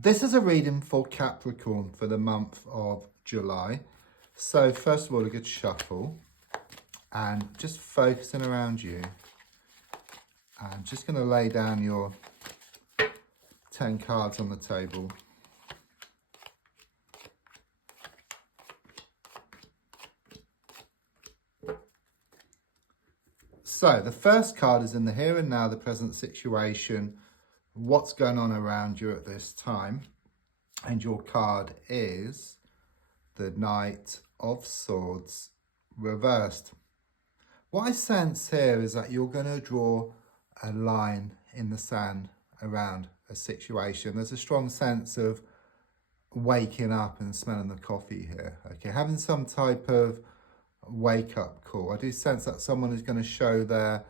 This is a reading for Capricorn for the month of July. So first of all, a good shuffle and just focusing around you. I'm just going to lay down your 10 cards on the table. So the first card is in the here and now, the present situation, what's going on around you at this time. And your card is the Knight of Swords reversed. What I sense here is that you're going to draw a line in the sand around a situation. There's a strong sense of waking up and smelling the coffee here. Okay, having some type of wake up call. I do sense that someone is going to show their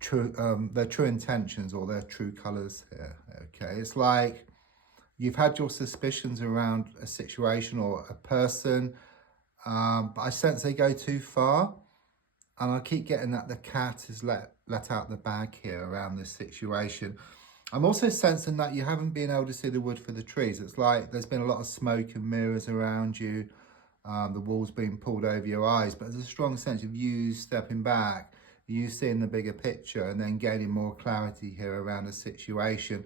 true intentions or their true colors here. Okay, it's like you've had your suspicions around a situation or a person, but I sense they go too far, and I keep getting that the cat is let out the bag here around this situation. I'm also sensing that you haven't been able to see the wood for the trees. It's like there's been a lot of smoke and mirrors around you. The wall's being pulled over your eyes, but there's a strong sense of you stepping back, you seeing the bigger picture and then gaining more clarity here around a situation.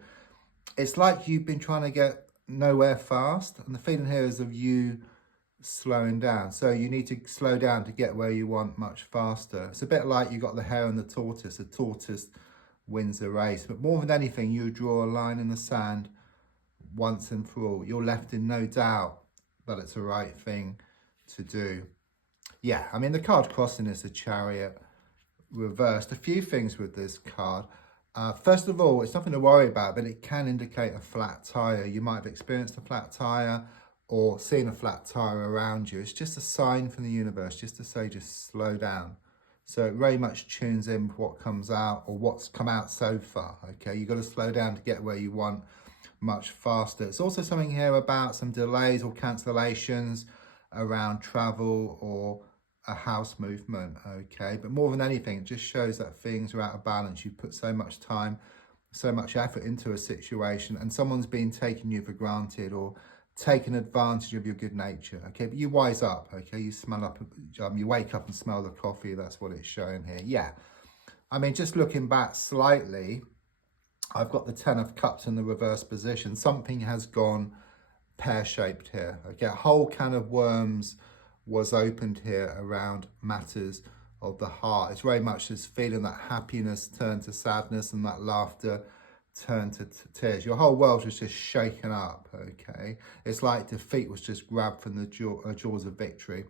It's like you've been trying to get nowhere fast, and the feeling here is of you slowing down. So you need to slow down to get where you want much faster. It's a bit like you got the hare and the tortoise. The tortoise wins the race, but more than anything, you draw a line in the sand once and for all. You're left in no doubt that it's the right thing to do. Yeah, I mean, the card crossing is a Chariot reversed. A few things with this card. First of all, it's nothing to worry about, but it can indicate a flat tire. You might have experienced a flat tire or seen a flat tire around you. It's just a sign from the universe, just to say, just slow down. So it very much tunes in with what comes out or what's come out so far. Okay, you've got to slow down to get where you want much faster. It's also something here about some delays or cancellations around travel or a house movement. Okay, but more than anything, it just shows that things are out of balance. You put so much time, so much effort into a situation, and someone's been taking you for granted or taking advantage of your good nature. Okay, but you wise up. Okay, you smell up, you wake up and smell the coffee. That's what it's showing here. Yeah, I mean, just looking back slightly, I've got the 10 of Cups in the reverse position. Something has gone pear-shaped here. Okay, a whole can of worms was opened here around matters of the heart. It's very much this feeling that happiness turned to sadness and that laughter turned to tears. Your whole world was just shaken up. Okay, it's like defeat was just grabbed from the jaws of victory.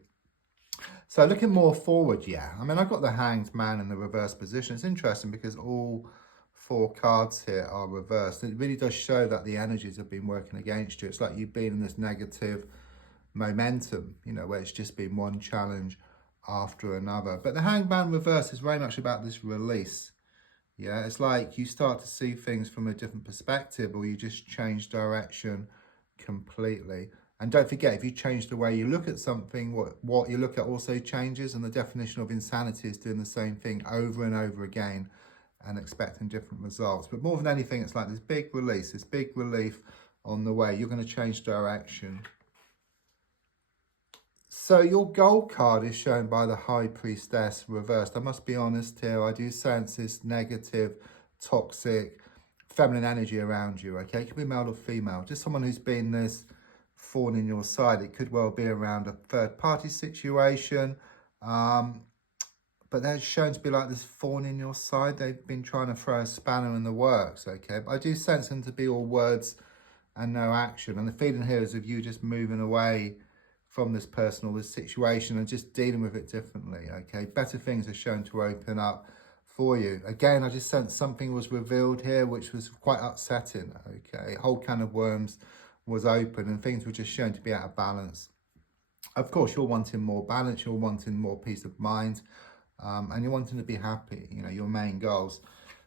So looking more forward, yeah, I mean, I've got the Hanged Man in the reverse position. It's interesting because all 4 cards here are reversed. It really does show that the energies have been working against you. It's like you've been in this negative momentum, you know, where it's just been one challenge after another. But the Hanged Man reverse is very much about this release. Yeah, it's like you start to see things from a different perspective, or you just change direction completely. And don't forget, if you change the way you look at something, what you look at also changes. And the definition of insanity is doing the same thing over and over again and expecting different results. But more than anything, it's like this big release, this big relief on the way. You're going to change direction. So your gold card is shown by the High Priestess reversed. I must be honest here, I do sense this negative, toxic, feminine energy around you, okay? It could be male or female, just someone who's been this thorn in your side. It could well be around a third-party situation, but they're shown to be like this thorn in your side. They've been trying to throw a spanner in the works, okay? But I do sense them to be all words and no action. And the feeling here is of you just moving away from this person or this situation and just dealing with it differently, okay? Better things are shown to open up for you. Again, I just sense something was revealed here, which was quite upsetting, okay? A whole can of worms was open and things were just shown to be out of balance. Of course, you're wanting more balance, you're wanting more peace of mind, and you're wanting to be happy, you know, your main goals.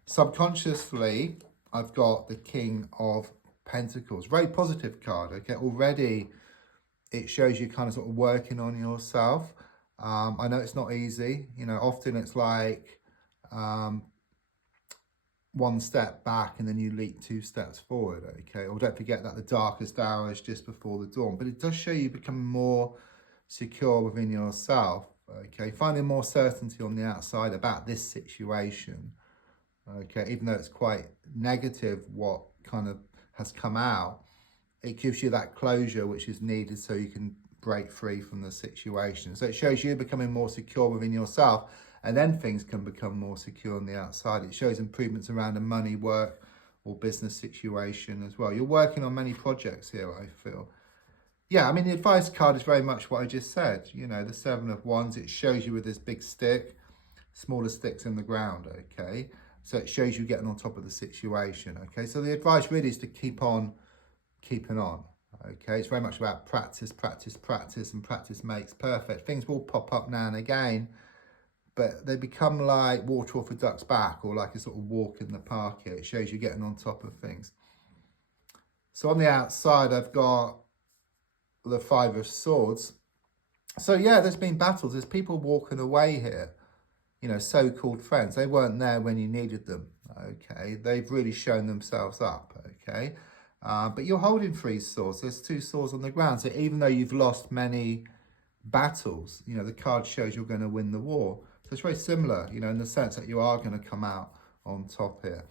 Subconsciously, I've got the King of Pentacles, very positive card, okay? Already, it shows you kind of sort of working on yourself. I know it's not easy, you know, often it's like one step back and then you leap 2 steps forward, okay? Or don't forget that the darkest hour is just before the dawn. But it does show you becoming more secure within yourself, okay? Finding more certainty on the outside about this situation, okay? Even though it's quite negative what kind of has come out, it gives you that closure which is needed so you can break free from the situation. So it shows you becoming more secure within yourself, and then things can become more secure on the outside. It shows improvements around a money, work, or business situation as well. You're working on many projects here, I feel. Yeah, I mean, the advice card is very much what I just said. You know, the 7 of Wands, it shows you with this big stick, smaller sticks in the ground, okay? So it shows you getting on top of the situation, okay? So the advice really is to keep on keeping on, okay? It's very much about practice, practice, practice, and practice makes perfect. Things will pop up now and again, but they become like water off a duck's back, or like a sort of walk in the park here. It shows you getting on top of things. So on the outside, I've got the 5 of Swords. So yeah, there's been battles. There's people walking away here, you know, so-called friends. They weren't there when you needed them, okay? They've really shown themselves up, okay? But you're holding 3 swords. There's 2 swords on the ground. So even though you've lost many battles, you know, the card shows you're going to win the war. So it's very similar, you know, in the sense that you are going to come out on top here.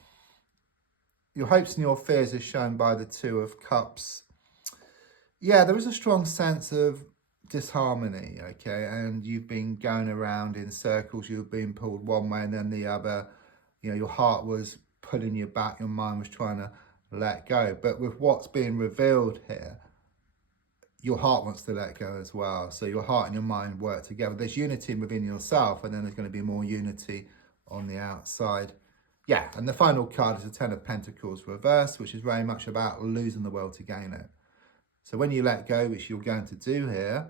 Your hopes and your fears are shown by the 2 of Cups. Yeah, there is a strong sense of disharmony, okay? And you've been going around in circles. You've been pulled one way and then the other. You know, your heart was pulling you back. Your mind was trying to let go. But with what's being revealed here, your heart wants to let go as well. So your heart and your mind work together. There's unity within yourself, and then there's going to be more unity on the outside. Yeah, and the final card is the 10 of Pentacles reversed, which is very much about losing the will to gain it. So when you let go, which you're going to do here,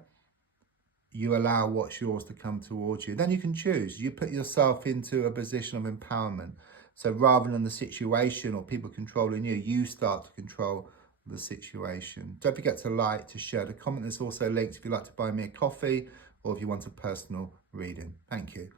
you allow what's yours to come towards you. Then you can choose. You put yourself into a position of empowerment. So rather than the situation or people controlling you, you start to control the situation. Don't forget to like, to share, to comment. There's also links if you'd like to buy me a coffee or if you want a personal reading. Thank you.